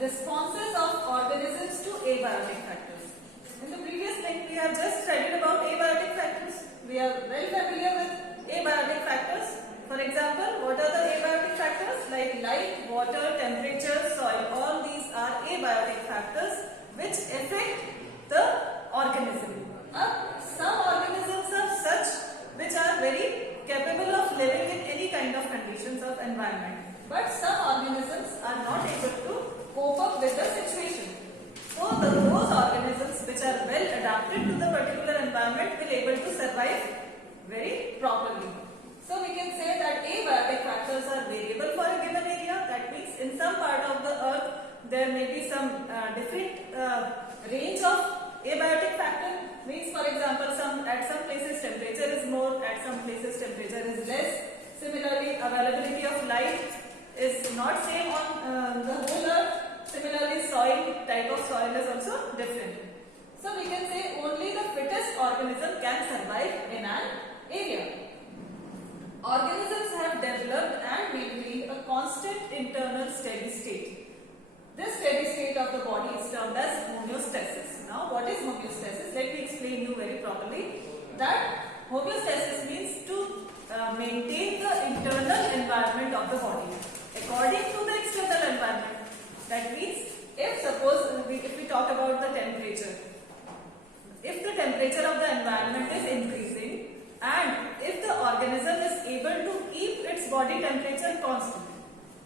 responses of organisms to abiotic factors. In the previous thing, we have just studied about abiotic factors. We are well familiar with abiotic factors. For example, what are the abiotic factors? Like light, water, temperature, soil. All these are abiotic factors which affect the organism. Some organisms are such which are very capable of living in any kind of conditions of environment. But some organisms are not able to cope up with the situation. So those organisms which are well adapted to the particular environment will able to survive very properly. So we can say that abiotic factors are variable for a given area. That means in some part of the earth there may be some different range of abiotic factor. Means for example, at some places temperature is more, at some places temperature is less. Similarly, availability of light is not same on the whole earth. Similarly, type of soil is also different. So we can say only the fittest organism can survive in an area. Organisms have developed and maintained a constant internal steady state. This steady state of the body is termed as homeostasis. Now, what is homeostasis? Let me explain you very properly. That homeostasis means to maintain the internal environment of the body according to the external environment. That means, if suppose if we talk about the temperature, if the temperature of the environment is increasing and if the organism is able to keep its body temperature constant,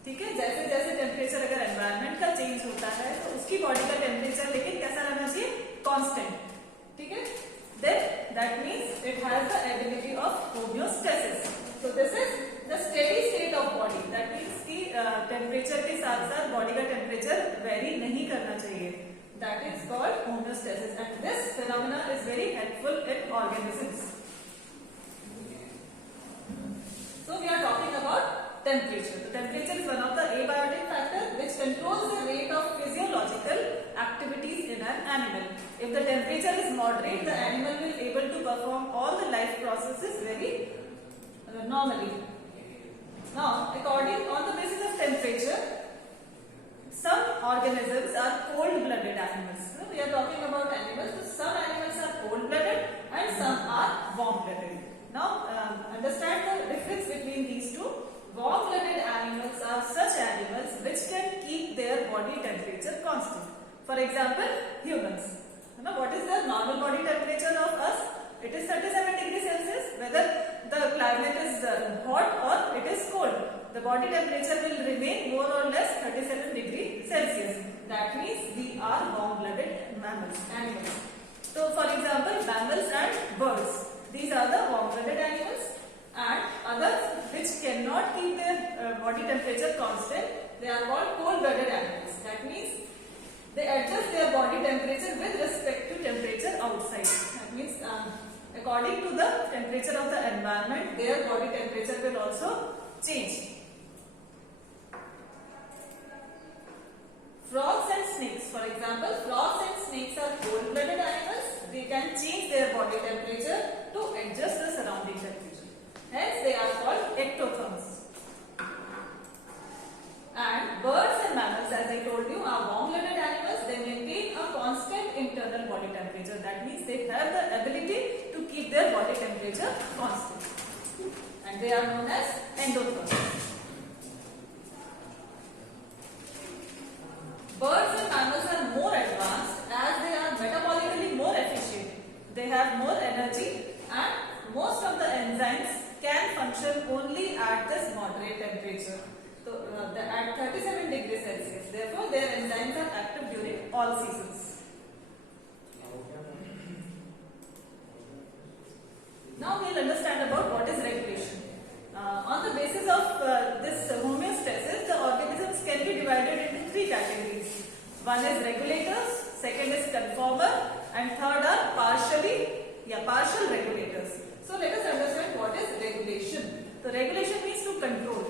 ठीक है, जैसे जैसे temperature अगर environment का change होता है तो उसकी बॉडी का टेम्परेचर लेकिन कैसा रहना चाहिए, कांस्टेंट. ठीक है, then that means it has the ability of homeostasis. So this is the steady state of body. That means कि टेम्परेचर के साथ साथ बॉडी का टेम्परेचर वेरी नहीं करना चाहिए. That is called homeostasis and this phenomena is very helpful in organisms. So we are talking about temperature. The temperature is one of the abiotic factors which controls the rate of physiological activities in an animal. If the temperature is moderate, the animal will be able to perform all the life processes very normally. Now, on the basis of temperature, some organisms are cold-blooded animals. So we are talking about animals. So some animals are cold-blooded and some are warm-blooded. Now, understand the difference between these two. Warm-blooded animals are such animals which can keep their body temperature constant. For example, humans. Now, what is the normal body temperature of us? It is 37 degrees Celsius. Whether the climate is hot or it is cold, the body temperature will remain more or less 37 degrees Celsius. That means we are warm-blooded animals. So, for example, mammals and birds. These are the warm-blooded animals, and others which cannot keep their body temperature constant, they are called cold-blooded animals. That means they adjust their body temperature with respect to temperature outside. That means according to the temperature of the environment, their body temperature will also change. Frogs and snakes, for example, frogs and snakes are cold-blooded animals. They can change their body temperature to adjust the surrounding temperature. Hence, they are called ectotherms. And birds and mammals, as I told you, are warm-blooded animals. They maintain a constant internal body temperature. That means they have the ability to keep their body temperature constant. And they are known as endotherms. Birds and mammals are more advanced as they are metabolically more efficient. They have more energy and most of the enzymes can function only at this moderate temperature. So, at 37 degrees Celsius. Therefore, their enzymes are active during all seasons. Now, we will understand about what is regulation. On the basis of this homeostasis, the organisms can be divided into three categories. One is regulators, second is conformer, and third are partial regulators. So let us understand what is regulation. So regulation means to control.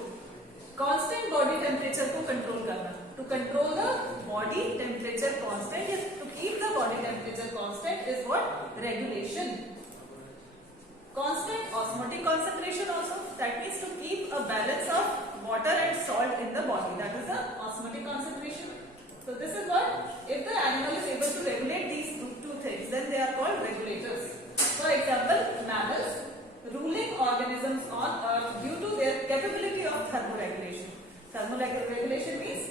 Constant body temperature को control करना. To control the body temperature constant is to keep the body temperature constant is what? Regulation. Constant osmotic concentration also, that means to keep a balance of water and salt in the body, that is the osmotic concentration. So Thermoregulation means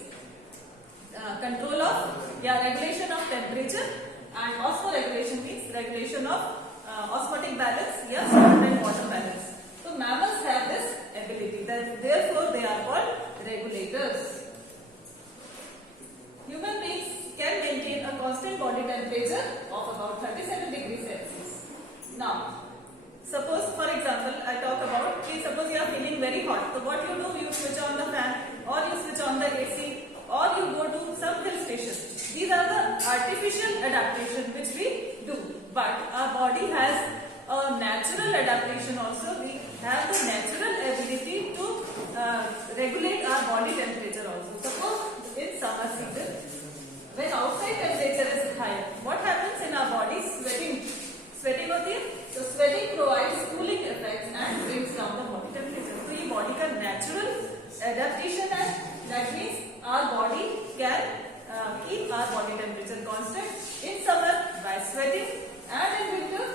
control of regulation of temperature, and osmoregulation means regulation of osmotic balance, salt and water balance. So mammals have this ability, therefore they are called regulators. Human beings can maintain a constant body temperature of about 37 degrees Celsius. Now, suppose for example I talk about, suppose you are feeling very hot. So what you do, you switch on the fan or you switch on the AC or you go to some hill station. These are the artificial adaptation which we do. But our body has a natural adaptation also. We have the natural ability to regulate our body temperature also. Suppose in summer season, when outside temperature is high, what happens in our body? Sweating होती है. So sweating provides cooling effects and brings down the body temperature. So ये body का natural adaptation है. That means our body can keep our body temperature constant in summer by sweating and in winter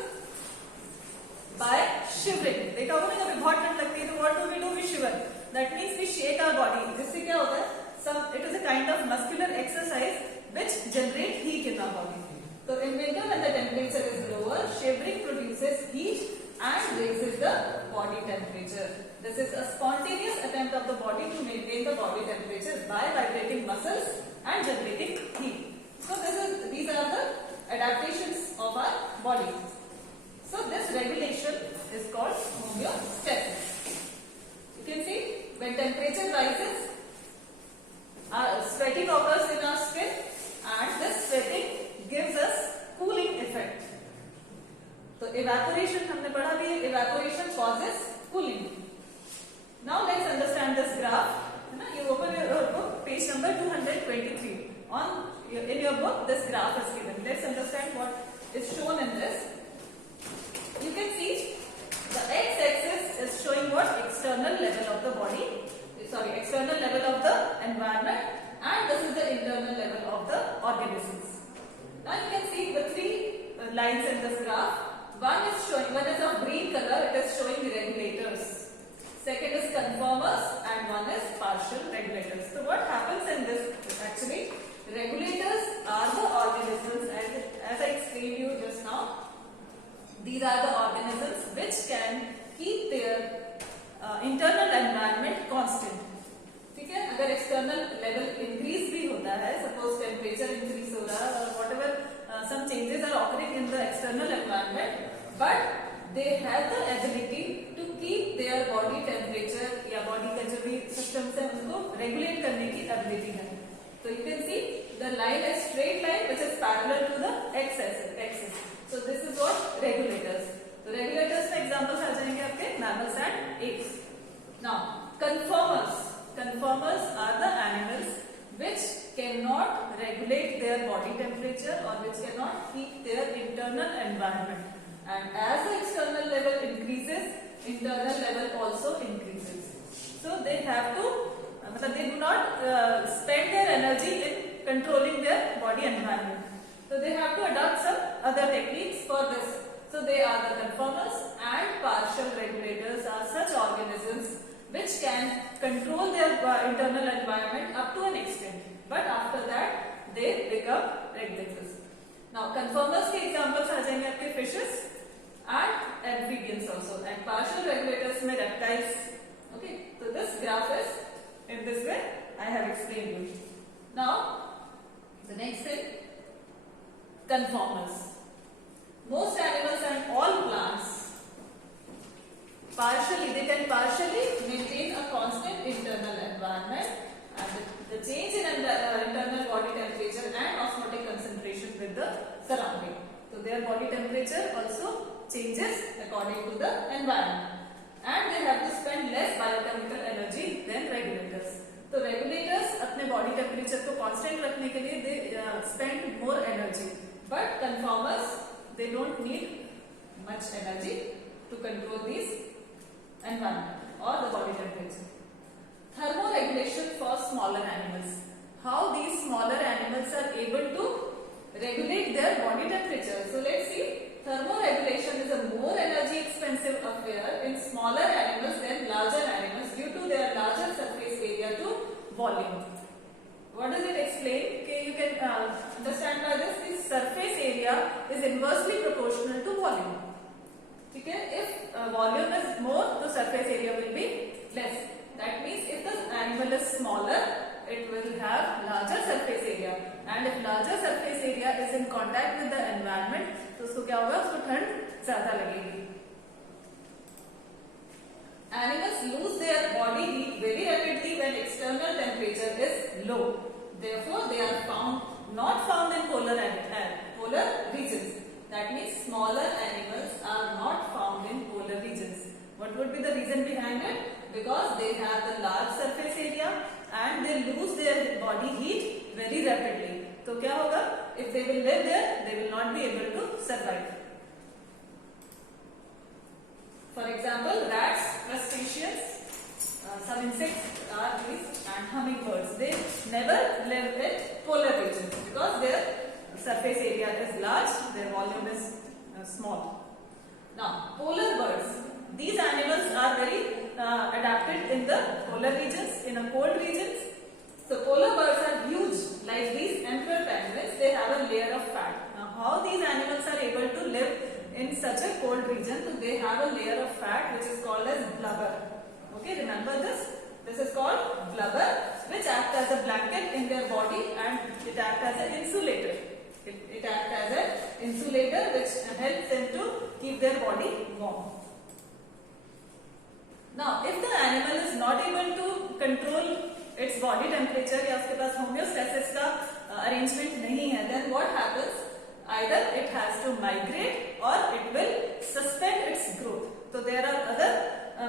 by shivering. देखा होगा ना, जब बहुत ठंड लगती है तो what do? We shiver. That means we shake our body. जिससे क्या होता है? It is a kind of muscular exercise which generate heat in our body. So in winter when the temperature is lower, shivering produces heat and raises the body temperature. This is a spontaneous attempt of the body to maintain the body temperature by vibrating muscles and generating heat. So these are the adaptations of our body. So this regulation is called homeostasis. You can see when temperature rises, sweating occurs in our skin, and this sweating gives us cooling effect. So evaporation हमने पढ़ा भी है, evaporation causes cooling. Now let's understand this graph. You open your book, page number 223. In your book, this graph is given. Let's understand what is shown in this. You can see the x-axis is showing what? External level of the body. External level of the environment, and this is the internal level of the organisms. Now you can see the three lines in this graph. One is of green color, it is showing regulators. Second is conformers, and one is partial regulators. So what happens in this? Actually, regulators are the organisms, as I explained you just now. These are the organisms which can keep their internal environment constant. ठीक है, अगर external level increase भी होता है, suppose temperature increase हो रहा है, or whatever some changes are occurring in the external environment, but they have the ability to keep their body temperature या body का जो भी systems है उनको regulate करने की ability है. So you can see the line is straight line which is parallel to the x-axis. So this is what regulators. So regulators में examples आ जाएंगे आपके mammals and apes. Now conformers. Conformers are the animals which cannot regulate their body temperature or which cannot keep their internal environment. And as the external level increases, internal level also increases. So they have to, they do not spend their energy in controlling their body environment. So they have to adopt some other techniques for this. So they are the conformers, and partial regulators are such organisms which can control their internal environment up to an extent, but after that they become regulators. Now conformers के examples आ जाएंगे आपके fishes and amphibians also, and partial regulators में reptiles. Okay, so this graph is in this way I have explained you. Now the next thing, conformers. Most animals and all plants they can partially maintain a constant internal environment, and the change in internal body temperature and osmotic concentration with the surrounding. So their body temperature also changes according to the environment, and they have to spend less biochemical energy than regulators. So regulators अपने body temperature को constant रखने के लिए they spend more energy, but conformers they don't need much energy to control these environment or the body temperature. Thermoregulation for smaller animals. How these smaller animals are able to regulate their body temperature. So let's see. Thermoregulation is a more energy expensive affair in smaller animals than larger animals due to their larger surface area to volume. What does it explain? Okay, you can understand by this, the surface area is inversely proportional to volume. Okay, if volume is more, the surface area will be less. That means if the animal is smaller, it will have larger surface area, and if larger surface area is in contact with the environment, तो उसको क्या होगा, उसको ठंड ज्यादा लगेगी. Animals lose their body heat very rapidly when external temperature is low. Therefore, they are not found in polar regions. That means smaller animals are not found in polar regions. What would be the reason behind it? Because they have the large surface area and they lose their body heat very rapidly. So क्या होगा? If they will live there, they will not be able to survive. For example, rats, crustaceans, some insects are these, and hummingbirds. They never live in polar regions because their surface area is large, their volume is small. Now, polar birds. These animals are very adapted in the polar regions, in the cold regions. So, polar birds are huge, like these emperor penguins. They have a layer of fat. Now, how these animals are able to live in such a cold region? So, they have a layer of fat which is called as blubber. Okay, remember this? This is called blubber, which acts as a blanket in their body and it acts as an insulator. It acts as an insulator which helps them to keep their body warm. Now, if the animal is not able to control its body temperature या उसके पास homeostasis का arrangement नहीं है, then what happens? Either it has to migrate or it will suspend its growth. So there are other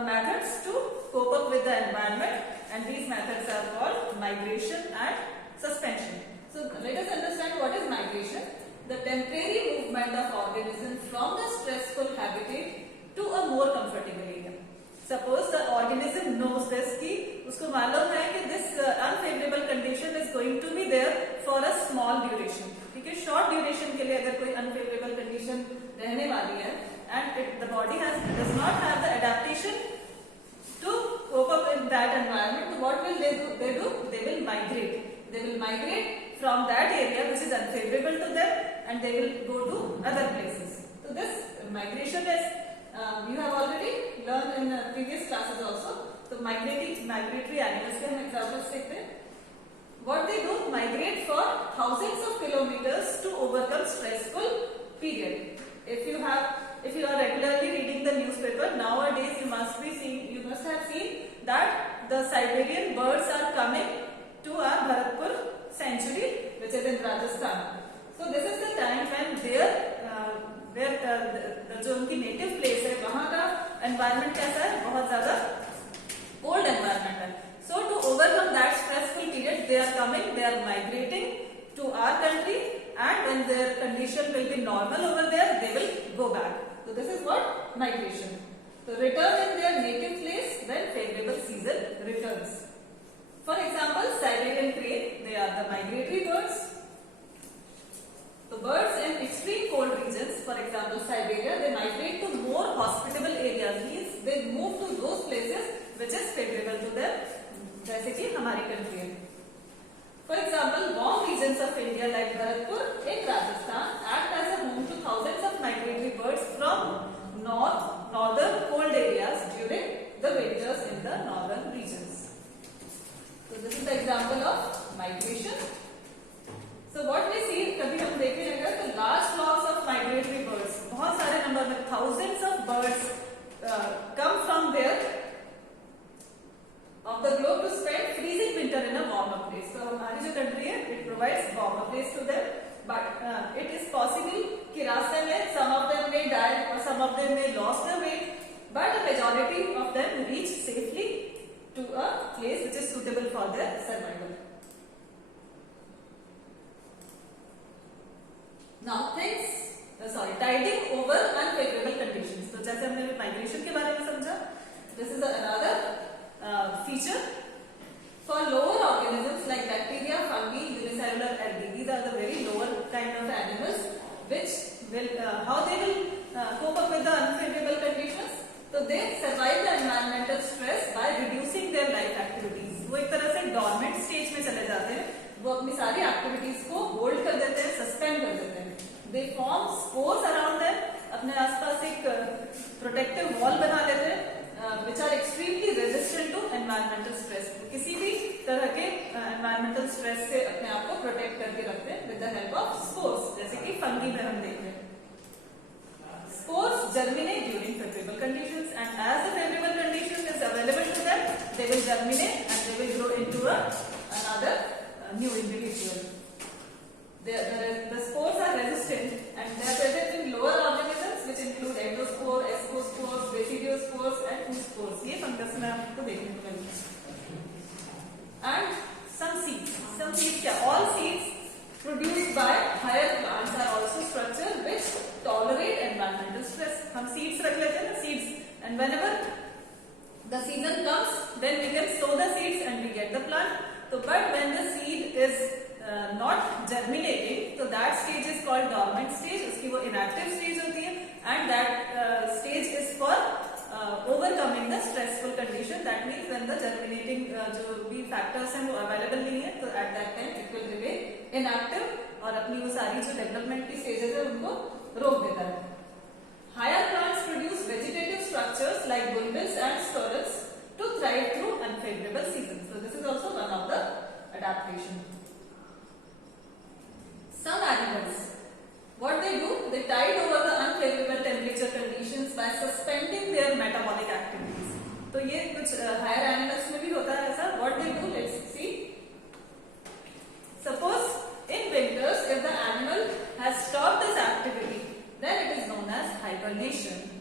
methods to cope up with the environment, and these methods are called migration and suspension. So let us understand what is migration. The temporary movement of organisms from the stressful habitat to a more comfortable area. Suppose the organism knows this कि उसको मालूम है कि this unfavorable condition is going to be there for a small duration. ठीक है, short duration के लिए अगर कोई unfavorable condition रहने वाली है and the body does not have the adaptation to cope up in that environment, so what will they do? They will migrate. They will migrate from that area which is unfavorable to them and they will go to other places. So this migration is you have already learned in previous classes also. So migratory animals के हम examples देखते हैं. What they do? Migrate for thousands of kilometers to overcome stressful period. If you are regularly reading the newspaper nowadays, you must have seen that the Siberian birds are coming to our Bharatpur sanctuary, which is in Rajasthan. So this is the time when जो उनकी native place है वहां का environment कैसा है, बहुत ज्यादा cold environment है. So to overcome that stressful period, they are migrating to our country, and when their condition will be normal over there, they will go back. So this is what migration. So return in their native place when favorable season returns. For example, Siberian crane, they are the migratory birds. So birds in extreme cold regions, for example Siberia, they migrate to more hospitable areas. Means they move to those places which is favorable to them, जैसे कि हमारी country है. For example, warm regions of India like Bharatpur in Rajasthan act as a home to thousands of migratory birds from northern cold areas during the winters in the northern regions. So this is the example of migration. So what we see, कभी हम देखें अगर तो large flocks of migratory birds, बहुत सारे number में thousands of birds come from there of the globe to spend freezing winter in a warmer place. So हमारी जो country है, it provides warmer place to them, but it is possible कि रास्ते में some of them may die or some of them may lose their weight, but a majority of them reach safely to a place which is suitable for their survival. Now tiding over unfavorable conditions. तो जैसे हमने migration के बारे में समझा, this is another feature for lower organisms like bacteria, fungi, unicellular algae. These are the very lower kind of animals which will how they will cope up with the unfavorable conditions. So they survive the environmental stress by reducing their life activities. वो एक तरह से dormant state अपनी सारी activities को hold कर देते हैं, सस्पेंड कर देते हैं. They form spores around them, अपने आसपास एक प्रोटेक्टिव वॉल बना लेते हैं, which are extremely resistant to environmental stress. किसी भी तरह के environmental stress से अपने आप को प्रोटेक्ट करके रखते हैं with the help of spores, जैसे कि फंगी में हम देखते हैं. Spores germinate during favorable conditions, and as the favorable condition is available to them, they will germinate and they will grow into another new individual. The spores are resistant and they are present in lower organisms which include endospore, ascospores, basidiospores and oospores. ये fungus में आपको देखने को मिलेगा. And some seeds क्या? All seeds produced by higher plants are also structured which tolerate environmental stress. हम seeds रख लेते हैं ना, seeds, and whenever the season comes, then we can sow the seeds and we get the plant. So, but when the seed is not germinating, so that stage is called dormant stage. उसकी वो inactive stage होती है, and that stage is for overcoming the stressful condition. That means when the germinating जो भी factors हैं वो available नहीं है, तो at that time it will remain inactive और अपनी वो सारी जो development की stages है उनको रोक देता है. Higher plants produce vegetative structures like bulbils and sturils to thrive through unfavorable seasons. So this is also one of the adaptation. Some animals, what they do, they tide over the unfavorable temperature conditions by suspending their metabolic activities. तो ये कुछ higher animals में भी होता है ऐसा. What they do, let's see. Suppose in winters, if the animal has stopped this activity, then it is known as hibernation.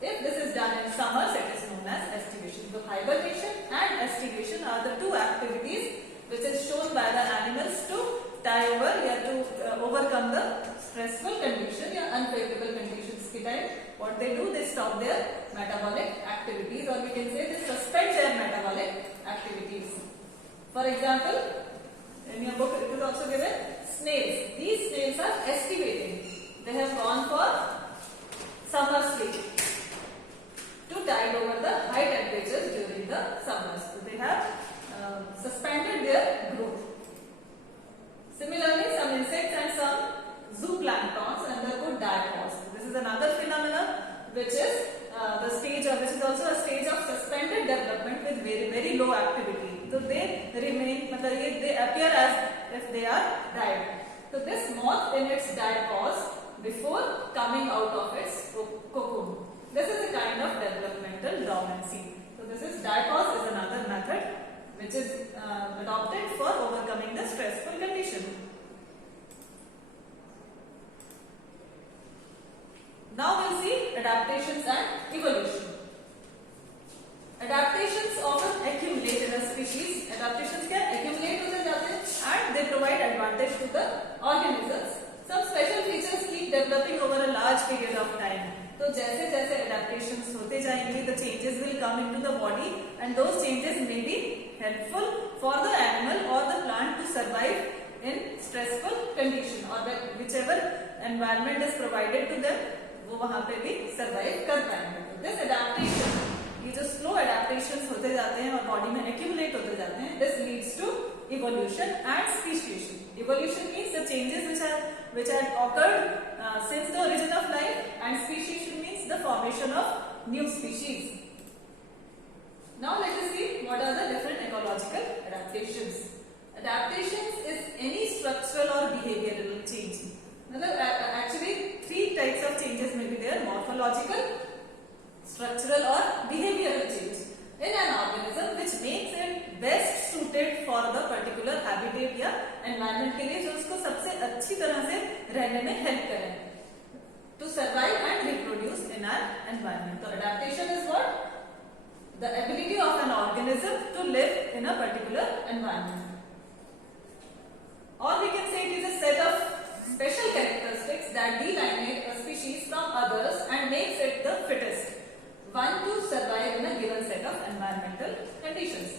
If this is done in summers, it is known as estivation. So hibernation and estivation are the two activities which is shown by the animals to tie over या to overcome the stressful condition या unfavorable conditions के time. What they do, they stop their metabolic activities, or we can say they suspend their metabolic activities. For example, in your book it is also given snails. These snails are estivating. They have gone for summer sleep to tide over the high temperatures during the summers. So they have suspended their growth. Similarly, some insects and some zooplanktons undergo diapause. This is another phenomenon which is the stage of, which is also a stage of suspended development with very low activity. So they remain, they appear as if they are died. So this moth in its diapause before coming out of its cocoon. This is a kind of developmental dormancy. So this is diapause is another method which is adopted for overcoming the stressful condition. Now we'll see adaptations and evolution. Adaptations often accumulate in a species. Adaptations क्या? Accumulate होते जाते हैं and they provide advantage to the organisms. Some special features keep developing over a large period of time. तो जैसे जैसे adaptations होते जाएंगे, the changes will come into the body and those changes may be helpful for the animal or the plant to survive in stressful condition, or whichever environment is provided to them, वो वहाँ पे भी survive कर पाएंगे. तो this adaptation, ये जो slow adaptations होते जाते हैं और body में accumulate होते जाते हैं, this leads to evolution and speciation. Evolution means the changes which had occurred since the origin of life, and speciation means the formation of new species. Now let us see what are the different ecological adaptations. Adaptations is any structural or behavioral change. Actually, three types of changes may be there: morphological, structural or behavioral change in an organism which makes it best suited for the particular habitat या environment के लिए जो उसको सबसे अच्छी तरह से रहने में help करे to survive and reproduce in our environment. So adaptation is what? The ability of an organism to live in a particular environment. Or we can say it is a set of special characteristics that delineate a species from others and makes it the fittest one to survive in a given set of environmental conditions.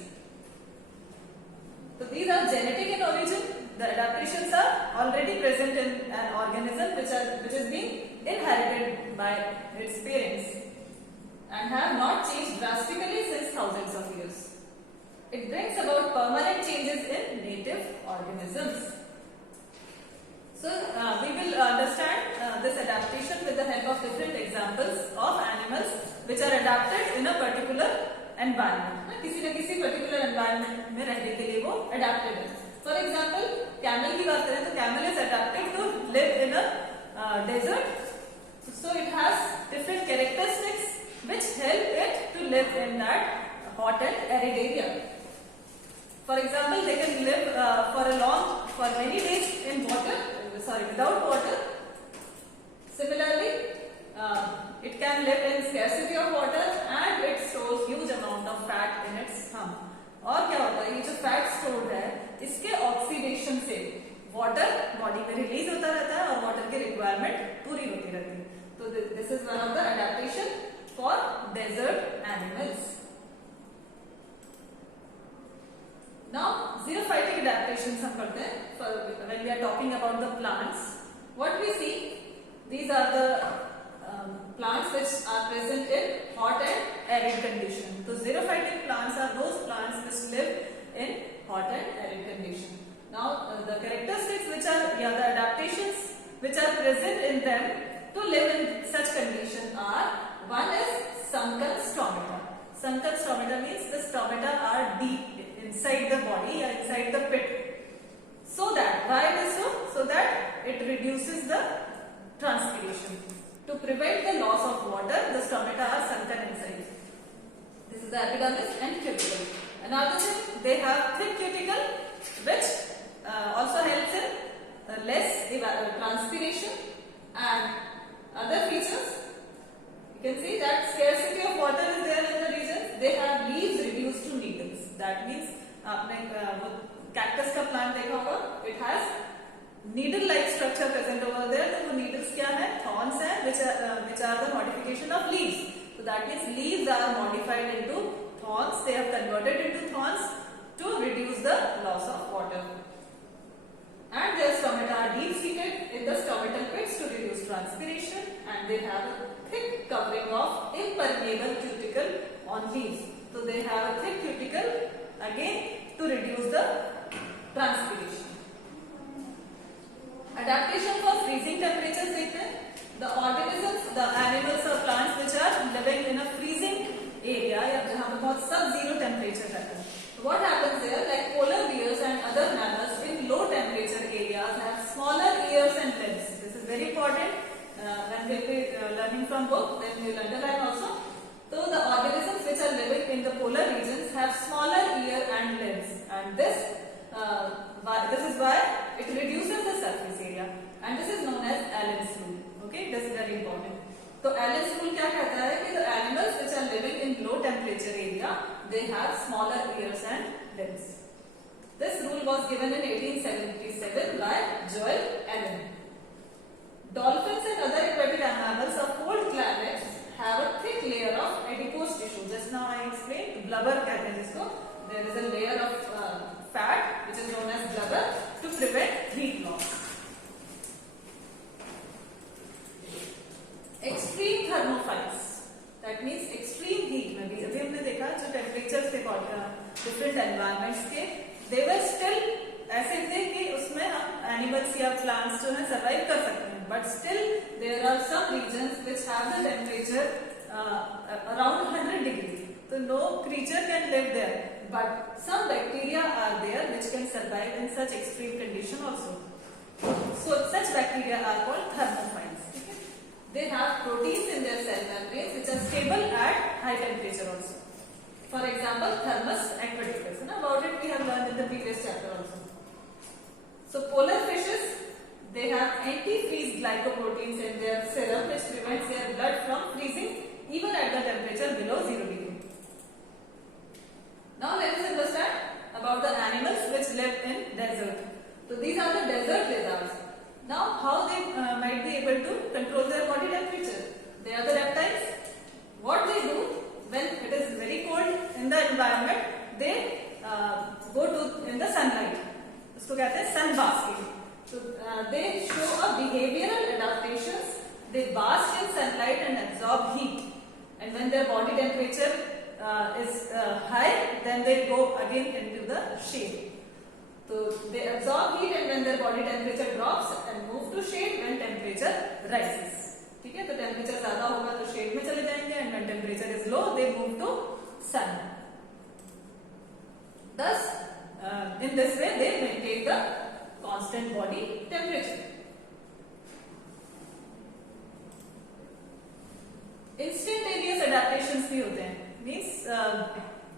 So these are genetic in origin. The adaptations are already present in an organism which is being inherited by its parents and have not changed drastically since thousands of years. It brings about permanent changes changes in native organisms. So we will understand this adaptation with the help of different examples of animals which are adapted in a particular environment. किसी न किसी particular environment में रहने के लिए वो adapted है. For example, camel की बात करें तो camel is adapted to live in a desert. So it has different characteristics which help it to live in that hot and arid area. For example, they can live for many days in water, without water. Similarly, it can live in scarcity of water and it stores huge amount of fat in its hump. और क्या होता है, ये जो fat stored है इसके oxidation से water body में रिलीज होता रहता है और वाटर की रिक्वायरमेंट पूरी होती रहती है. तो this is one of the adaptation for desert animals. Now xerophytic adaptations हम करते हैं. When we are talking about the plants, what we see, these are the plants which are present in hot and arid condition. So xerophytic plants are those plants which live in hot and arid condition. Now the characteristics which are the adaptations which are present in them to live in such condition are, one is sunken stomata. Sunken stomata means the stomata are deep inside the body or inside the pit. So that, why it is so? So that it reduces the transpiration. To prevent the loss of water, the stomata are sunken inside. This is the epidermis and cuticle. Another thing, they have thick cuticle which also helps in less transpiration. And other features, you can see that scarcity of water is there in the region. They have leaves reduced to needles. That means आपने cactus का plant देखा होगा, it has needle-like structure present over there. तो वो needles क्या है? Thorns है, which are the modification of leaves. So that means leaves are modified into thorns. They have converted into thorns to reduce the loss of water. And their stomata are deep-seated in the stomatal pits to reduce transpiration, and they have a thick covering of impermeable cuticle on leaves. So they have a thick cuticle again to reduce the transpiration. Adaptation for freezing temperatures देखते हैं. The organisms, the animals or plants which are living in a freezing area या जहाँ पर बहुत sub-zero temperature रहता है. What happens there? Like polar bears and other mammals in low temperature areas have smaller ears and limbs. This is very important. When we'll be learning from book, then we'll underline also. So the organisms which are living in the polar regions have smaller ear and limbs, and this is why it reduces the surface area, and this is known as Allen's rule. Okay, this is very important. So Allen's rule क्या कहता है कि the animals which are living in low temperature area, they have smaller ears and limbs. This rule was given in 1877 by Joel Allen. Dolphins and other aquatic animals of cold climates have a thick layer of adipose tissue. Just now I explained blubber कहते हैं जिसको. There is a layer of fat which is known as blubber to prevent heat loss. Extreme thermophiles, that means extreme heat में भी अभी हमने देखा जो temperatures थे different environments के, they were still ऐसे थे कि उसमें हम animals या plants जो है survive कर सकते हैं, but still there are some regions which have the temperature around 100 degrees. So no creature can live there, but some bacteria are there which can survive in such extreme condition also. So such bacteria are called thermophiles. They have proteins in their cell membranes which are stable at high temperature also. For example, Thermus aquaticus. About it we have learned in the previous chapter also. So polar fishes, they have antifreeze glycoproteins in their serum which prevents their blood from freezing even at the temperature below 0 degree. Now let us understand about the animals which live in desert. So these are the desert lizards. Now how they might be able to control their body temperature? They are the reptiles. What they do when it is very cold in the environment, they go to in the sunlight. इसको कहते हैं sun basking. So they show a behavioral adaptations. They bask in sunlight and absorb heat. And when their body temperature is high, then they go again into the shade. तो they absorb heat and when their body temperature drops and move to shade when temperature rises. ठीक है, तो temperature ज्यादा होगा तो shade में चले जाएंगे and when temperature is low they move to sun. Thus, in this way they maintain the constant body temperature. Instantaneous adaptations भी होते हैं, means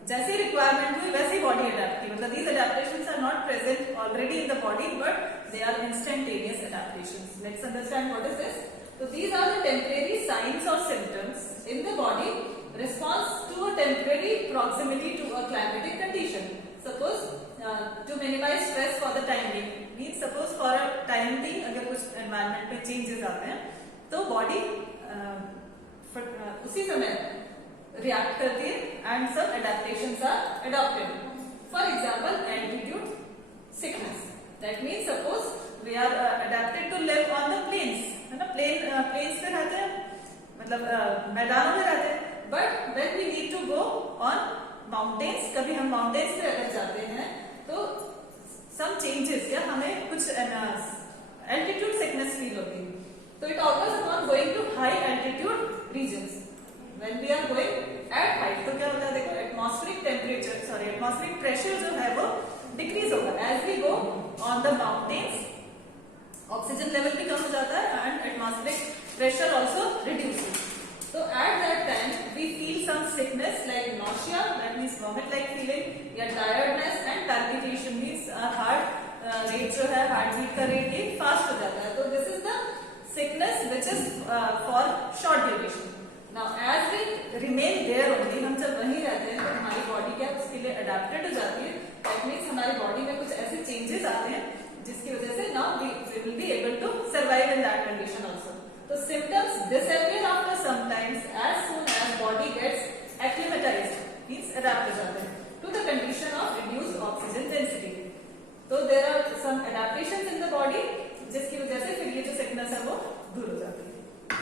जैसी रिक्वायरमेंट हुई वैसी बॉडी अडेप्ट की, मतलब these adaptations are not present already in the body but they are instantaneous adaptations. Let's understand what is this. So these are the temporary signs or symptoms in the body response to a temporary proximity to a climatic condition. Suppose to minimize stress for the time being, means suppose for a time being अगर कुछ environment में changes आते हैं तो body उसी समय react करती है and some adaptations are adopted. For example, altitude sickness. That means suppose we are adapted to live on the plains, है ना, plains पे रहते हैं, मतलब मैदानों में रहते हैं. But when we need to go on mountains, कभी हम mountains पे अगर जाते हैं तो some changes या हमें कुछ altitude sickness feel होती है. तो it occurs upon going to high altitude regions. When we are going at height तो क्या होता है, देखो एटमॉस्फेरिक प्रेशर जो है वो डिक्रीज होगा. As we go on the mountains oxygen level भी कम हो जाता है and atmospheric pressure also reduces. So at that time we feel some sickness like nausea, that means vomit like feeling, या tiredness and palpitation means heart rate जो है heart beat का rate ये fast हो जाता है. तो this is the sickness which is for short duration. Now as we remain there only, हम जब वहीं रहते हैं तो हमारी बॉडी क्या उसके लिए अडेप्टेड हो जाती है. That means हमारी बॉडी में कुछ ऐसे चेंजेस आते हैं जिसकी वजह से now we will be able to survive in that condition also. So symptoms disappear after some times as soon as body gets acclimatized, means adapt हो जाते हैं to the condition of reduced oxygen density. So there are some adaptations in the body जिसकी वजह से फिर ये जो sickness है वो